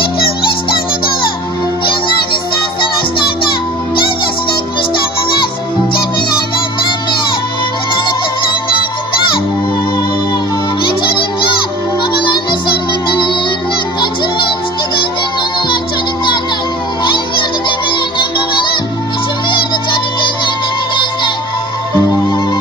Yıkılmıştı Anadolu. Yıllarca sen savaşlarda gözyaşı dökmüş tarlalar. Cephelerden dönmeye, kınalı kızların ardından. Ve çocuklar, babalarının sönmekten analarından kaçırılmıştı gözlerini analar çocuklardan. Gelmiyordu cephelerden babalar, üşümüyordu çocuk gözlerdeki gözler.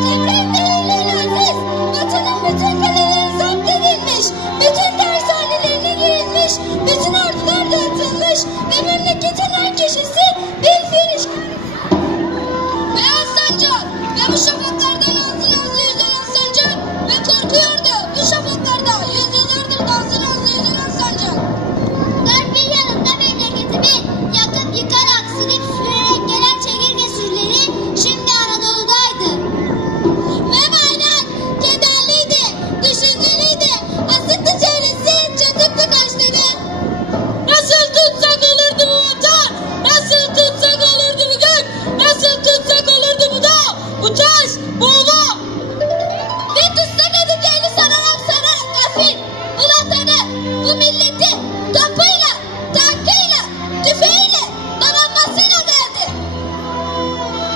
Deprem belirleyen aziz, vatanın bütün kaleleri zapt edilmiş, bütün tersanelerine girilmiş, bütün ordular dağıtılmış ve memleketin her köşesi bir filiş. Beyaz sancak ve bu şafaklardan azı nazlı yüzülen sancak ve korkuyordu bu şafaklarda yüzyıllardır dansın azlı yüzülen sancak. Dört bir yanında memleketimin yakıp yıkarak silip sürerek gelen çekirge sürüleri şimdi Anadolu'daydı. Ve bayrak kederliydi, düşünceliydi, asıktı çevresi, çatıktı kaşları. Nasıl tutsak olurdu bu vatan, nasıl tutsak olurdu bu gök, nasıl tutsak olurdu bu dağ, bu taş, bu ova. Ve tutsak edeceğini sararak gafil, bu vatanı, bu milleti, topuyla, tankıyla, tüfeğiyle, donanmasıyla geldi.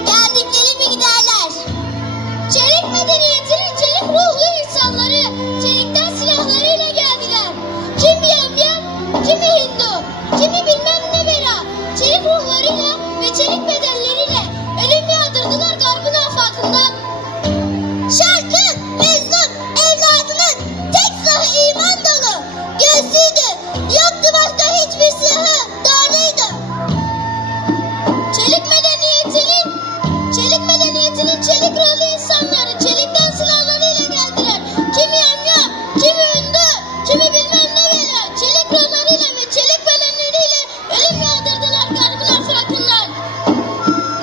Geldikleri mi giderler? Çelik medeniyetinin çelik ruhlu insanları çelikten silahlarıyla geldiler. Kimi yamyam, kimi hindu, kimi bilmem ne bela. Çelik ruhlarıyla ve çelik bedelleriyle ölüm yağdırdılar garbın afakından. Şarkın, Mecnun, evladının tek silahı iman dolu. Göğsüydü, yoktu başka hiçbir silahı, doğruydu. Çelik medeniyetinin çelik ruhlu insanları çelikten silahlarıyla geldiler. Kimi yamyam, kimi ünlü, kimi bilmem ne bela. Çelik ruhlarıyla ve çelik bedenleriyle ölüm yağdırdılar garbın afakından.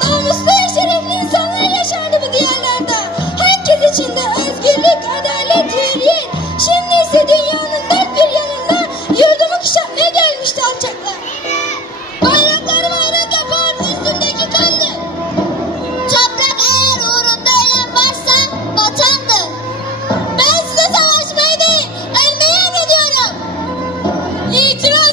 Namuslu ve şerefli insanlar yaşardı bu diyarlarda. Herkes içinde özgürlük, adalet, hürriyet. Şimdi ise dünyanın dört bir yanında yurdumu kuşatmaya gelmişti alçaklar. Bayrakları bayrak yapan üstündeki kanlı. Toprak eğer uğrunda ölen varsa vatandır. Ben size savaşmayı değil, ölmeyi emrediyorum. İtiraz